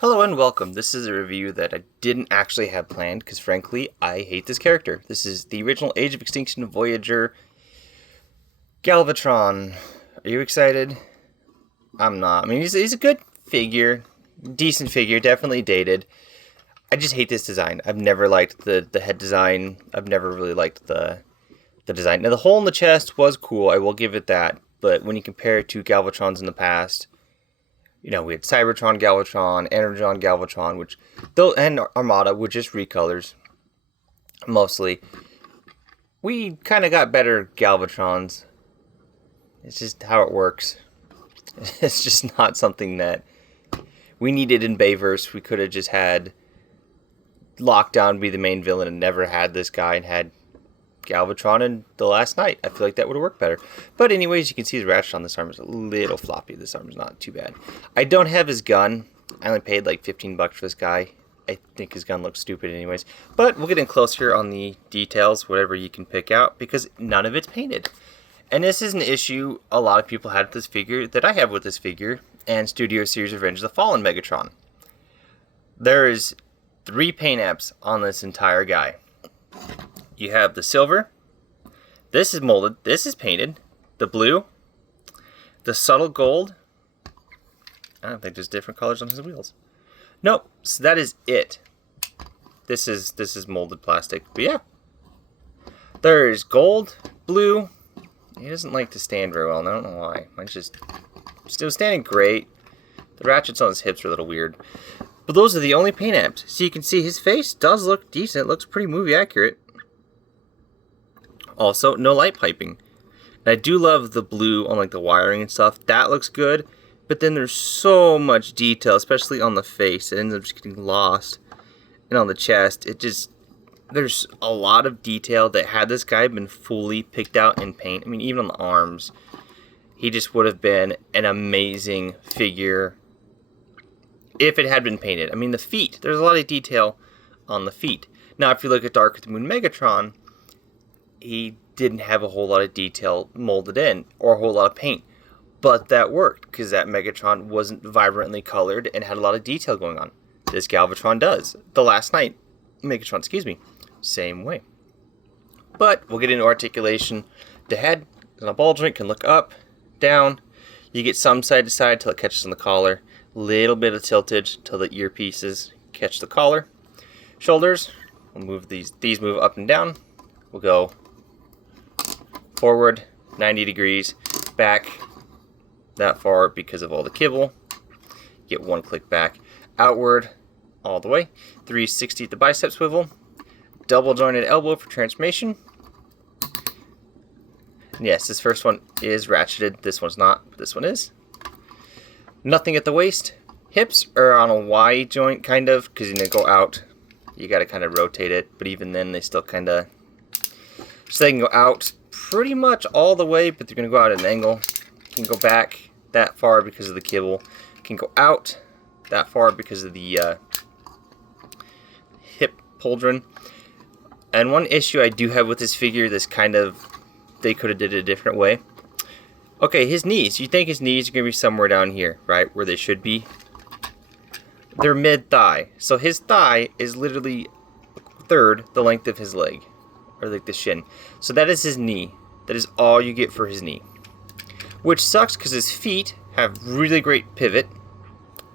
Hello and welcome. This is a review that I didn't actually have planned because frankly, I hate this character. This is the original Age of Extinction Voyager Galvatron. Are you excited? I'm not. I mean, he's a good figure. Decent figure, definitely dated. I just hate this design. I've never liked the head design. I've never really liked the design. Now, the hole in the chest was cool. I will give it that. But when you compare it to Galvatrons in the past, we had Cybertron Galvatron, Energon Galvatron, and Armada, were just recolors, mostly. We kind of got better Galvatrons. It's just how it works. It's just not something that we needed in Bayverse. We could have just had Lockdown be the main villain and never had this guy and had Galvatron in the last night. I feel like that would have worked better. But anyways, you can see his ratchet on this arm is a little floppy. This arm is not too bad. I don't have his gun. I only paid like 15 bucks for this guy. I think his gun looks stupid anyways. But we'll get in closer on the details, whatever you can pick out, because none of it's painted. And this is an issue a lot of people had with this figure, that I have with this figure, and Studio Series Revenge of the Fallen Megatron. There is 3 paint apps on this entire guy. You have the silver. This is molded. This is painted. The blue. The subtle gold. I don't think there's different colors on his wheels. Nope. So that is it. This is molded plastic. But yeah. There's gold, blue. He doesn't like to stand very well, and I don't know why. Mine's just still standing great. The ratchets on his hips are a little weird. But those are the only paint apps. So you can see his face does look decent. It looks pretty movie accurate. Also, no light piping. And I do love the blue on like the wiring and stuff. That looks good. But then there's so much detail, especially on the face. It ends up just getting lost. And on the chest, there's a lot of detail that had this guy been fully picked out in paint. I mean, even on the arms, he just would have been an amazing figure if it had been painted. I mean, the feet, there's a lot of detail on the feet. Now, if you look at Dark of the Moon Megatron, he didn't have a whole lot of detail molded in, or a whole lot of paint. But that worked, because that Megatron wasn't vibrantly colored and had a lot of detail going on. This Galvatron does. The Last Night Megatron, same way. But we'll get into articulation. The head on a ball joint can look up, down. You get some side to side till it catches on the collar. Little bit of tiltage till the earpieces catch the collar. Shoulders, we'll move these move up and down. We'll go forward 90 degrees, back that far because of all the kibble. Get one click back, outward all the way, 360 at the bicep swivel, double jointed elbow for transformation. And yes, this first one is ratcheted, this one's not, but this one is. Nothing at the waist. Hips are on a Y joint kind of, because they go out. You got to kind of rotate it, but even then they still kind of, so they can go out pretty much all the way, but they're going to go out at an angle. You can go back that far because of the kibble. You can go out that far because of the hip pauldron. And one issue I do have with this figure, they could have did it a different way. Okay, his knees. You think his knees are going to be somewhere down here, right? Where they should be. They're mid-thigh. So his thigh is literally a third the length of his leg. Or like the shin. So that is his knee. That is all you get for his knee. Which sucks because his feet have really great pivot.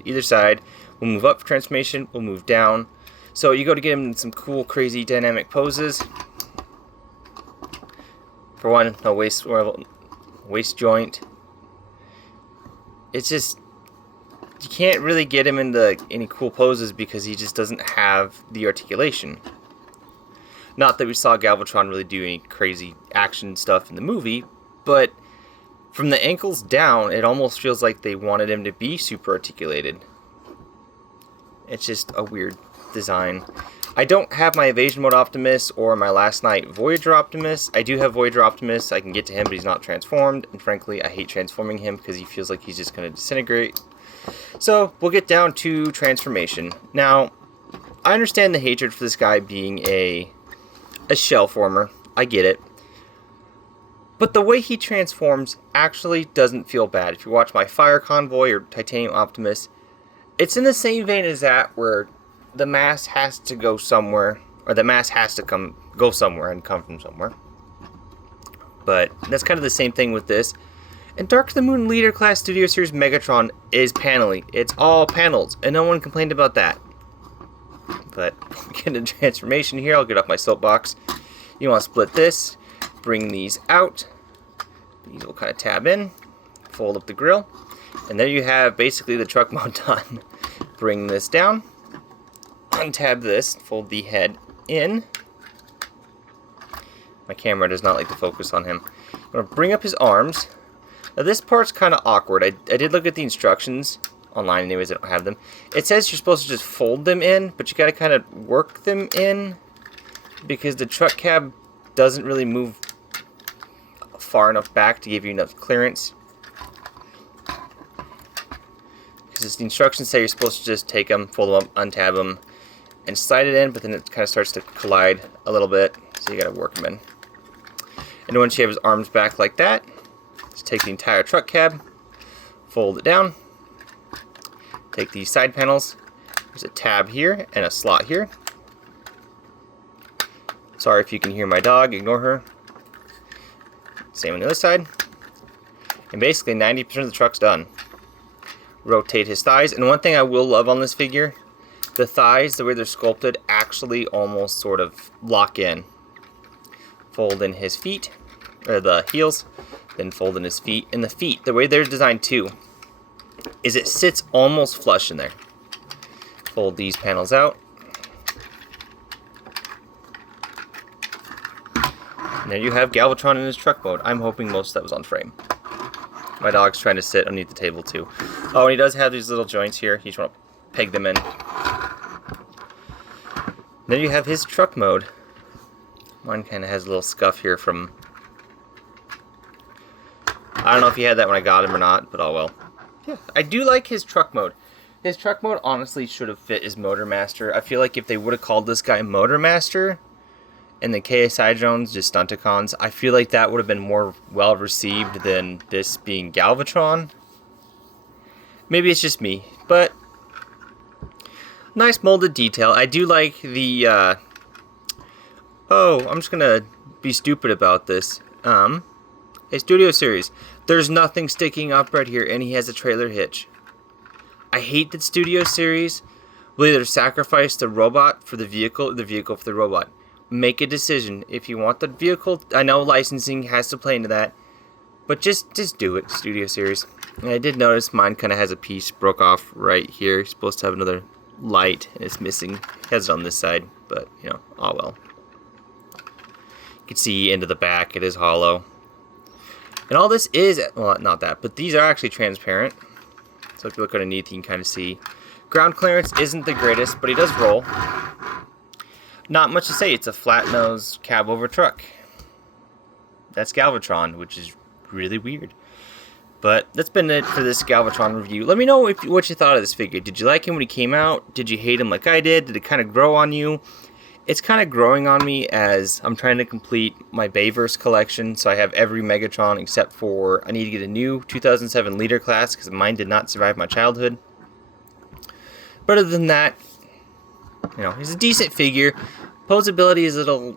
Either side. We'll move up for transformation. We'll move down. So you go to get him in some cool, crazy, dynamic poses. For one, no waist joint. It's just, you can't really get him into any cool poses because he just doesn't have the articulation. Not that we saw Galvatron really do any crazy action stuff in the movie, but from the ankles down, it almost feels like they wanted him to be super articulated. It's just a weird design. I don't have my Evasion Mode Optimus or my Last Night Voyager Optimus. I do have Voyager Optimus. I can get to him, but he's not transformed. And frankly, I hate transforming him because he feels like he's just going to disintegrate. So we'll get down to transformation. Now, I understand the hatred for this guy being a shell former. I get it. But the way he transforms actually doesn't feel bad. If you watch my Fire Convoy or Titanium Optimus, It's in the same vein as that, where the mass has to go somewhere, or the mass has to go somewhere and come from somewhere. But that's kind of the same thing with this. And Dark to the Moon Leader Class Studio Series Megatron is paneling. It's all panels, and no one complained about that. But get a transformation here. I'll get off my soapbox. You want to split this, bring these out. These will kind of tab in, fold up the grill, and there you have basically the truck mode done. Bring this down, untab this, fold the head in. My camera does not like to focus on him. I'm going to bring up his arms. Now this part's kind of awkward. I did look at the instructions online, anyways. I don't have them. It says you're supposed to just fold them in, but you got to kind of work them in because the truck cab doesn't really move far enough back to give you enough clearance. Because the instructions say you're supposed to just take them, fold them up, untab them, and slide it in, but then it kind of starts to collide a little bit, so you got to work them in. And once you have his arms back like that, just take the entire truck cab, fold it down, take these side panels. There's a tab here and a slot here. Sorry if you can hear my dog, ignore her. Same on the other side. And basically 90% of the truck's done. Rotate his thighs. And one thing I will love on this figure, the thighs, the way they're sculpted, actually almost sort of lock in. Fold in his feet, or the heels, then fold in his feet. And the feet, the way they're designed too, is it sits almost flush in there. Fold these panels out. And there you have Galvatron in his truck mode. I'm hoping most of that was on frame. My dog's trying to sit underneath the table too. Oh, and he does have these little joints here. You just want to peg them in. Then you have his truck mode. Mine kind of has a little scuff here from... I don't know if he had that when I got him or not, but oh well. Yeah, I do like his truck mode. His truck mode honestly should have fit his Motor Master. I feel like if they would have called this guy Motor Master and the KSI drones just Stunticons, I feel like that would have been more well received than this being Galvatron. Maybe it's just me, but nice molded detail. I do like the oh, I'm just gonna be stupid about this. A Studio Series. There's nothing sticking up right here, and he has a trailer hitch. I hate that Studio Series will either sacrifice the robot for the vehicle or the vehicle for the robot. Make a decision. If you want the vehicle, I know licensing has to play into that, but just do it, Studio Series. And I did notice mine kind of has a piece broke off right here. It's supposed to have another light, and it's missing. It has it on this side, but, you know, oh well. You can see into the back. It is hollow. And all this is, well, not that, but these are actually transparent. So if you look underneath, you can kind of see. Ground clearance isn't the greatest, but he does roll. Not much to say. It's a flat nose cab over truck. That's Galvatron, which is really weird. But that's been it for this Galvatron review. Let me know what you thought of this figure. Did you like him when he came out? Did you hate him like I did? Did it kind of grow on you? It's kind of growing on me as I'm trying to complete my Bayverse collection. So I have every Megatron except for I need to get a new 2007 Leader class because mine did not survive my childhood. But other than that, you know, he's a decent figure. Posability is a little...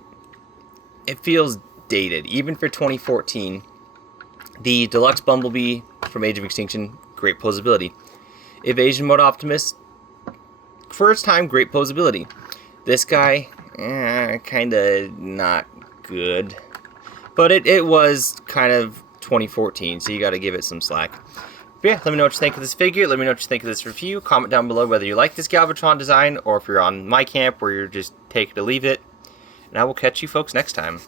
It feels dated, even for 2014. The Deluxe Bumblebee from Age of Extinction, great posability. Evasion Mode Optimus, first time, great posability. This guy, kind of not good. But it was kind of 2014, so you got to give it some slack. But yeah, let me know what you think of this figure. Let me know what you think of this review. Comment down below whether you like this Galvatron design or if you're on my camp where you're just take it or leave it. And I will catch you folks next time.